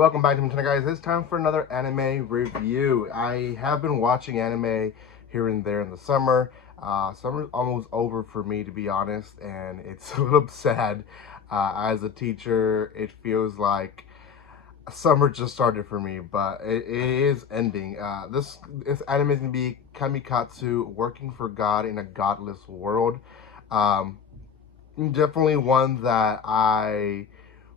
Welcome back to my channel, guys. It's time for another anime review. I have been watching anime here and there in the summer. Summer's almost over for me, to be honest, and it's a little sad. As a teacher, it feels like summer just started for me, but it is ending. This anime is gonna be KamiKatsu, Working for God in a Godless World. Um, Definitely one that I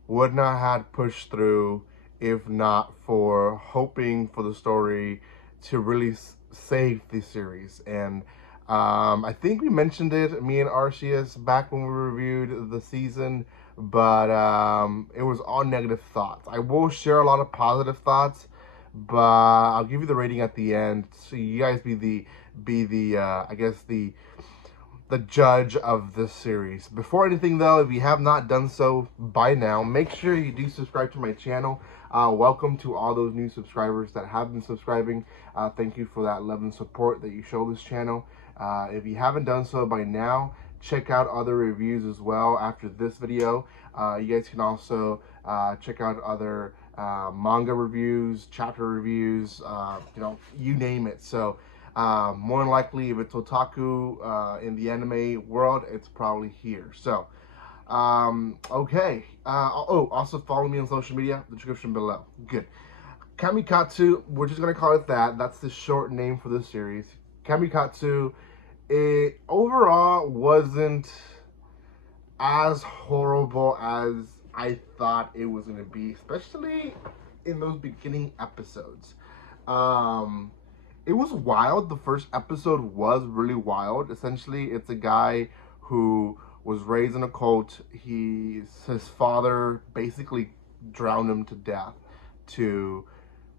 would not have pushed through if not for hoping for the story to really save the series. And I think we mentioned it, me and Arceus, back when we reviewed the season, but it was all negative thoughts. I will share a lot of positive thoughts, but I'll give you the rating at the end, so you guys be the I guess the judge of this series. Before anything though, if you have not done so by now, make sure you do subscribe to my channel. Welcome to all those new subscribers that have been subscribing. Thank you for that love and support that you show this channel. If you haven't done so by now, check out other reviews as well after this video. You guys can also check out other manga reviews, chapter reviews, you name it. So more than likely, if it's otaku in the anime world, it's probably here. So, okay. Also follow me on social media, the description below. Good. KamiKatsu, we're just gonna call it that. That's the short name for this series. KamiKatsu, it overall wasn't as horrible as I thought it was gonna be, especially in those beginning episodes. It was wild. The first episode was really wild. Essentially, it's a guy who was raised in a cult. His father basically drowned him to death to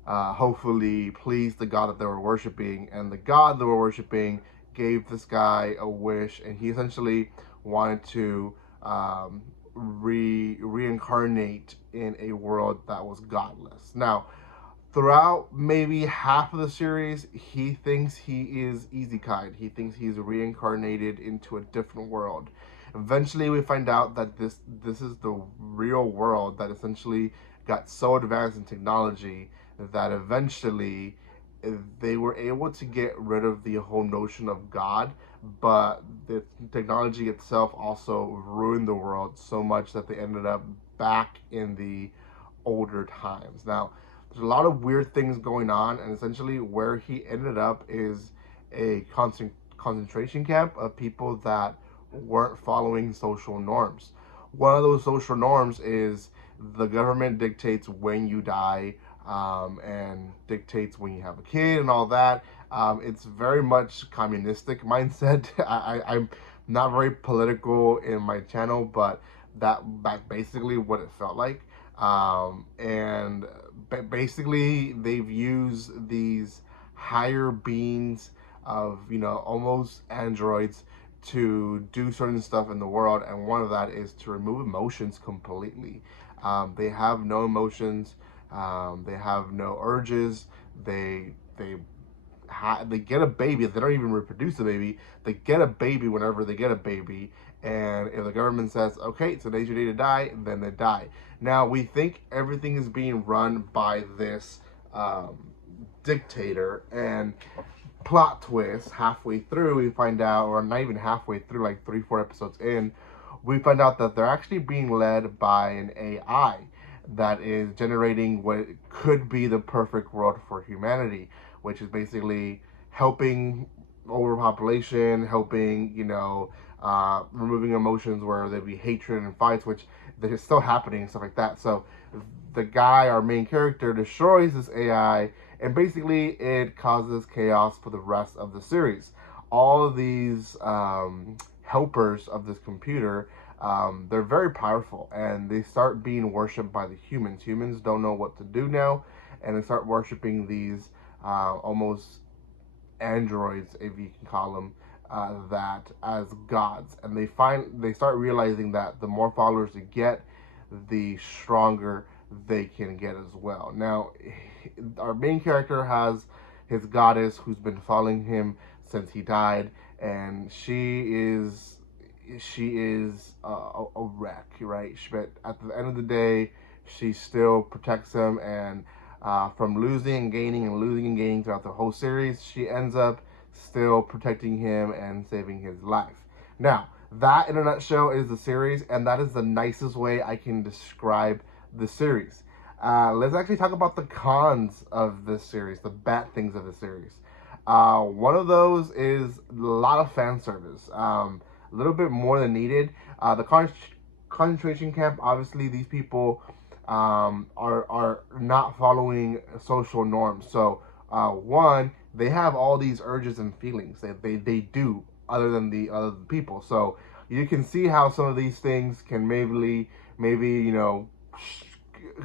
hopefully please the god that they were worshiping. And the god they were worshiping gave this guy a wish, and he essentially wanted to reincarnate in a world that was godless. Now, throughout maybe half of the series, he thinks he is isekai. He thinks he's reincarnated into a different world. Eventually, we find out that this is the real world that essentially got so advanced in technology that eventually they were able to get rid of the whole notion of God, but the technology itself also ruined the world so much that they ended up back in the older times. Now, there's a lot of weird things going on, and essentially where he ended up is a concentration camp of people that weren't following social norms. One of those social norms is the government dictates when you die, and dictates when you have a kid and all that. It's very much communistic mindset. I'm not very political in my channel, but that's basically what it felt like. And basically they've used these higher beings of, almost androids to do certain stuff in the world, and one of that is to remove emotions completely. They have no emotions. They have no urges. They get a baby. They don't even reproduce the baby. They get a baby whenever they get a baby. And if the government says, okay, today's your day to die, then they die. Now, we think everything is being run by this dictator. And plot twist, halfway through, we find out, or not even halfway through, like 3-4 episodes in, we find out that they're actually being led by an AI that is generating what could be the perfect world for humanity, which is basically helping overpopulation, helping, removing emotions where there'd be hatred and fights, which they're still happening and stuff like that. So the guy, our main character, destroys this AI, and basically it causes chaos for the rest of the series. All of these helpers of this computer, they're very powerful, and they start being worshipped by the humans. Humans don't know what to do now, and they start worshiping these almost androids, if you can call them, that as gods. And they start realizing that the more followers they get, the stronger they can get as well. Now, our main character has his goddess who's been following him since he died, and she is a wreck, right? But at the end of the day, she still protects him, and from losing and gaining and losing and gaining throughout the whole series, she ends up still protecting him and saving his life. Now, that in a nutshell is the series, and that is the nicest way I can describe the series. Let's actually talk about the cons of this series, the bad things of the series. One of those is a lot of fan service, a little bit more than needed. The concentration camp, obviously, these people are not following social norms. So, one, they have all these urges and feelings that they do other than the other people. So you can see how some of these things can maybe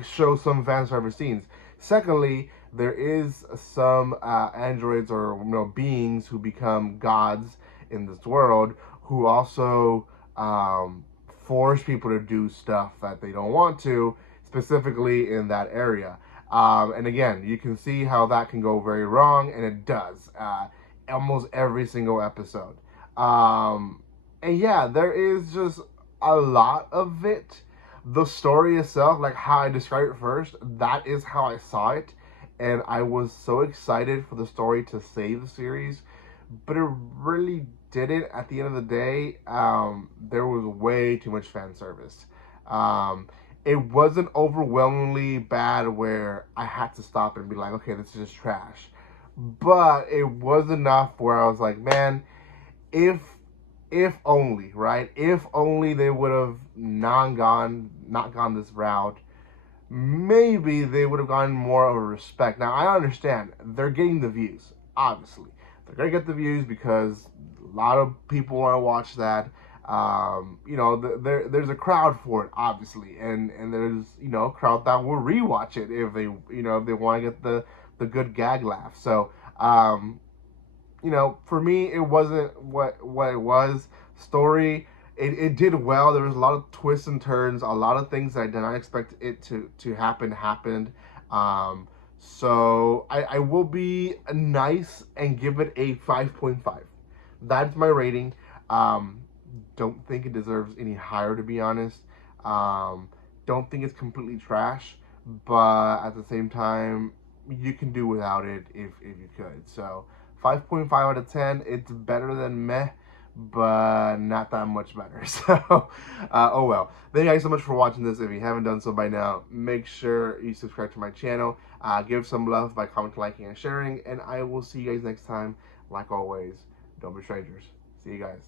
show some fan service scenes. Secondly, there is some androids or beings who become gods in this world who also force people to do stuff that they don't want to, specifically in that area. And again, you can see how that can go very wrong, and it does almost every single episode. And yeah, there is just a lot of it. The story itself, like how I described it first, that is how I saw it. And I was so excited for the story to save the series, but it really didn't. At the end of the day, there was way too much fan service. It wasn't overwhelmingly bad where I had to stop and be like, okay, this is just trash. But it was enough where I was like, man, if only, right? If only they would have not gone this route, maybe they would have gotten more of a respect. Now, I understand they're getting the views, obviously. They're going to get the views because a lot of people want to watch that. There's a crowd for it, obviously. And there's, a crowd that will rewatch it if they, if they want to get the good gag laugh. So, for me, it wasn't what it was. Story, it did well. There was a lot of twists and turns. A lot of things that I did not expect it to happen happened. So I will be nice and give it a 5.5. That's my rating. Don't think it deserves any higher, to be honest. Don't think it's completely trash, but at the same time, you can do without it if you could. So 5.5 out of 10. It's better than meh, but not that much better. So, oh well. Thank you guys so much for watching this. If you haven't done so by now, make sure you subscribe to my channel. Give some love by commenting, liking, and sharing. And I will see you guys next time. Like always, don't be strangers. See you guys.